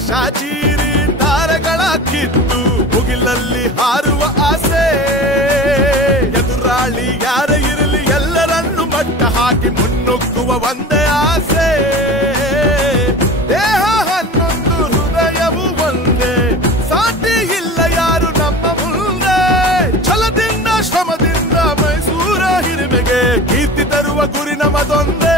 ಶಾಜೀರಿ ತಾರೆಗಳ ಕಿತ್ತು ಮುಗಿಲಲ್ಲಿ ಹಾರುವ ಆಸೆ ಎದುರಾಳಿ ಯಾರೇ ಇರಲಿ ಎಲ್ಲರನ್ನು ಮಟ್ಟ ಹಾಕಿ ಮುನ್ನುಗ್ಗುವ ಒಂದೇ ಆಸೆ ದೇಹ ಹನ್ನೊಂದು ಹೃದಯವು ಒಂದೇ ಸಾಟಿ ಇಲ್ಲ ಯಾರು ನಮ್ಮ ಮುಂದೆ ಛಲದಿಂದ ಶ್ರಮದಿಂದ ಮೈಸೂರ ಹಿರಿಮೆಗೆ ಕೀರ್ತಿ ತರುವ ಗುರಿ ನಮ್ಮದೊಂದೇ